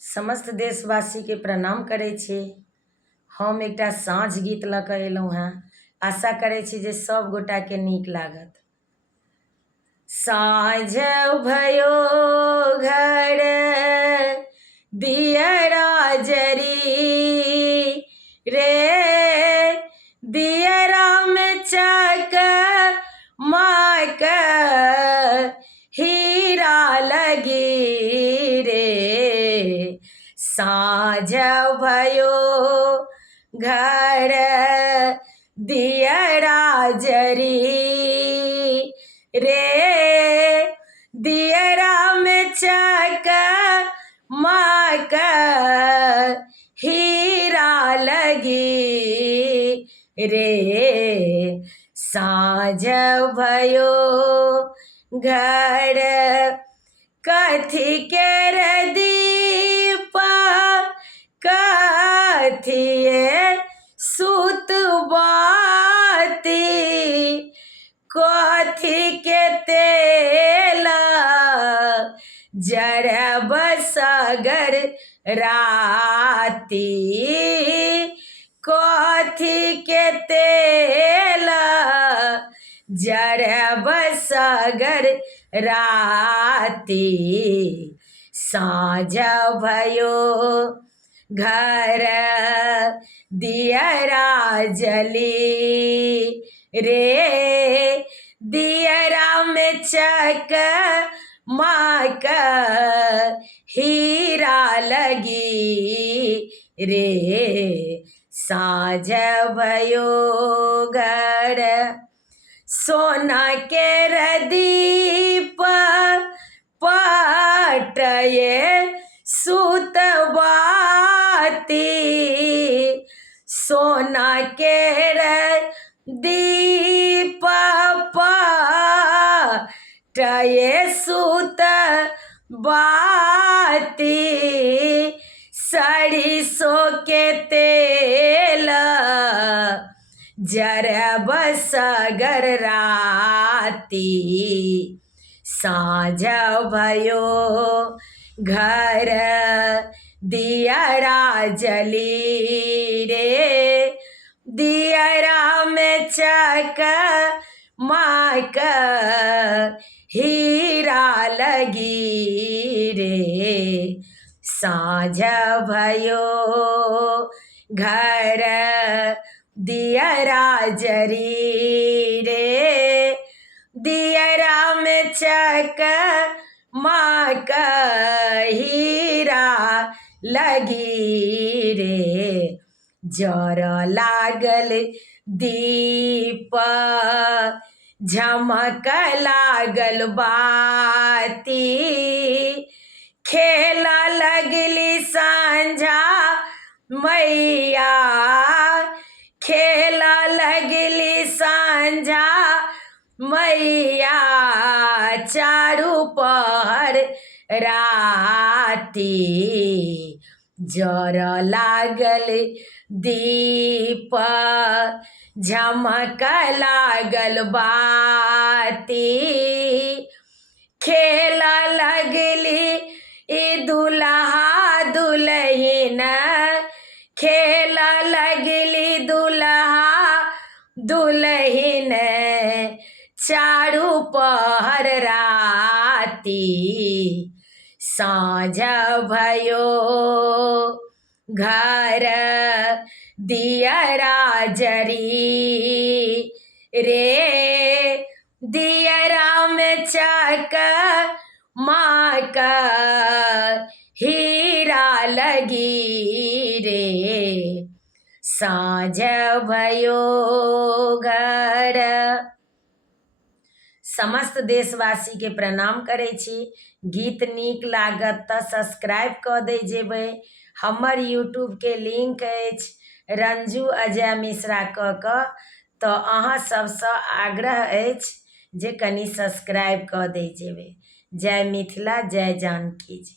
समस्त देशवासी के प्रणाम करै छी। हम एकटा साँझ गीत लऽ कऽ अयलहुँ हेँ। आशा करै छी जे सब गोटाके नीक लागत। साँझ भयो घर दियरा जरी रे, दियरा में चक माक हीरा लगी रे। साँझ भयो घर दियरा जरी रे, दियरा में चक माक हीरा लगी रे। साँझ भयो घर कथी के दीप कथिए सुतबाती, कथी के तेल जरब सगर राती, कथी के तेल जरब सगर राती। साँझ भयो घर दियरा जली रे, दियरा में चक माक हीरा लगी रे। साँझ भयो घर सोना के दीप पटये सुतबाती, सोना के दीप पटये सुतबाती, सरिसों के तेल जरब सगर राती। साँझ भयो घर दियरा जली रे, दियरा में चक माक हीरा लगी रे। साँझ भयो घर दियरा जरी रे, दियरा में चक माक हीरा लगी रे। जर लागल दीप झमक लागल बाती, खेल लगली साँझा मैया, खेल लगली साँझा मैया, चारू पहर राती। जर लागल दीप झमक लागल बाती, खेल लगली ई दुल्हा दुल्हन, खेल लगली दुल्हा दुल्हन, चारू पहर राती। साँझ भयो घर दियरा जरी रे, दियरा में चक माक हीरा लगी रे। साँझ भयो घर। समस्त देशवासी के प्रणाम करै छी। गीत नीक लागत तऽ सब्सक्राइब कऽ दै जेबै। हमर यूट्यूब के लिंक अछि रंजू अजय मिश्रा कऽ तऽ अहाँ सबसँ आग्रह अछि जे कनि सब्सक्राइब कऽ दै जेबै। जय मिथिला, जय जानकी जी।